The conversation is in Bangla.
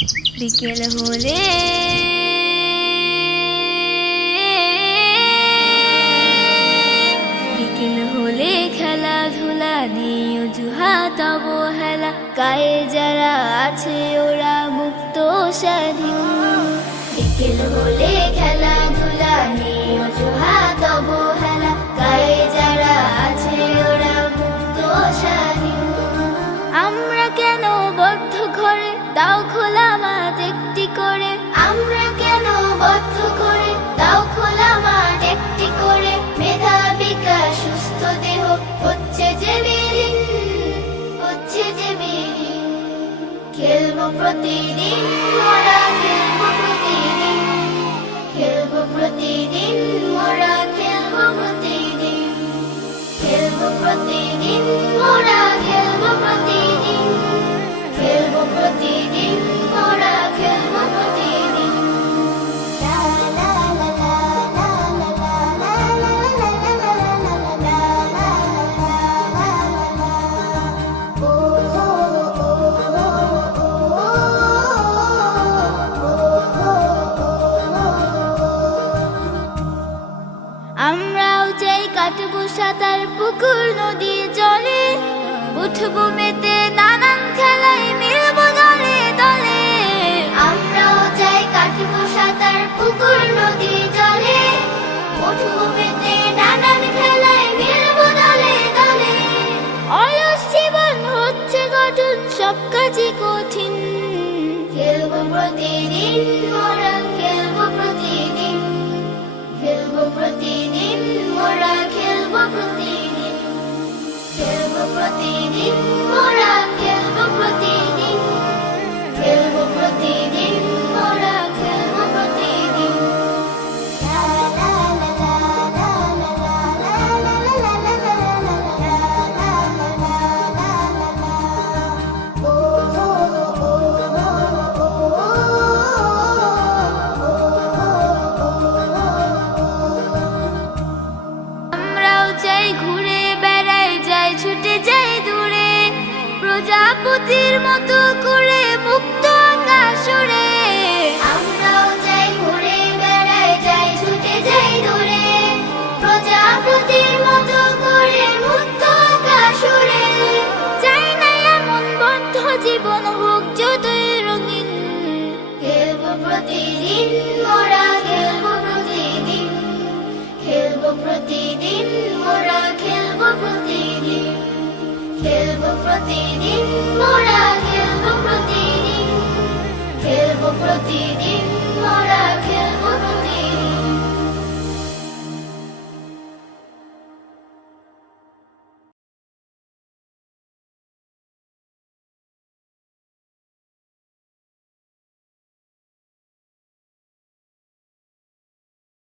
বিকেল হলে খেলাধুলা নিয়ে অজুহাত অবহেলা, গায়ে যারা আছে ওরা মুক্ত স্বাধীন। বিকেল হলে খেলাধুলা নিয়ে অজুহাত অবহেলা, গায়ে যারা আছে ওরা মুক্ত স্বাধীন। আমরা কেন বদ্ধ ঘরে, দাও খোলা মাঠ একটি করে। আমরা কেন বদ্ধ ঘরে, দাও খোলা মাঠ একটি করে। মেধা বিকাশ সুস্থ দেহ হচ্ছে যে বিলীন, হচ্ছে যে বিলীন। খেলবো প্রতিদিন মোরা, খেলবো প্রতিদিন, খেলবো প্রতিদিন মোরা, খেলবো প্রতিদিন, খেলবো প্রতিদিন মোরা, খেলবো প্রতিদিন, খেলবো প্রতিদিন মোরা, খেলবো প্রতিদিন। আমরাও চাই কাটবো সাঁতার পুকুর নদী জলে, উঠবো মেতে নানান খেলায় মিলবো দলে দলে। আমরাও চাই কাটবো সাঁতার পুকুর নদী জলে, উঠবো মেতে নানান খেলায় মিলবো দলে দলে। অলস জীবন হচ্ছে গঠন, সব কাজই কঠিন। খেলবো প্রতিদিন মোরা, খেলবো প্রতিদিন, খেলবো প্রতিদিন মোরা, খেলবো প্রতিদিন, খেলবো প্রতিদিন মোরা, খেলবো প্রতিদিন, খেলবো প্রতিদিন মোরা, খেলবো প্রতিদিন। ঘুরে বেড়াই যাই, ছুটে যাই দূরে, প্রজাপতির মতো করে মুক্ত আকাশ উড়ে। আমরাও যাই ঘুরে বেড়াই যাই, ছুটে যাই দূরে, প্রজাপতির মতো করে মুক্ত আকাশ উড়ে। চাই না এমন বদ্ধ জীবন হোক যতই রঙিন। খেলবো প্রতিদিন মোরা, খেলবো প্রতিদিন, খেলবো প্রতিদিন মোরা, খেলবো প্রতিদিন, খেলবো প্রতিদিন মোরা, খেলবো প্রতিদিন, খেলবো প্রতিদিন।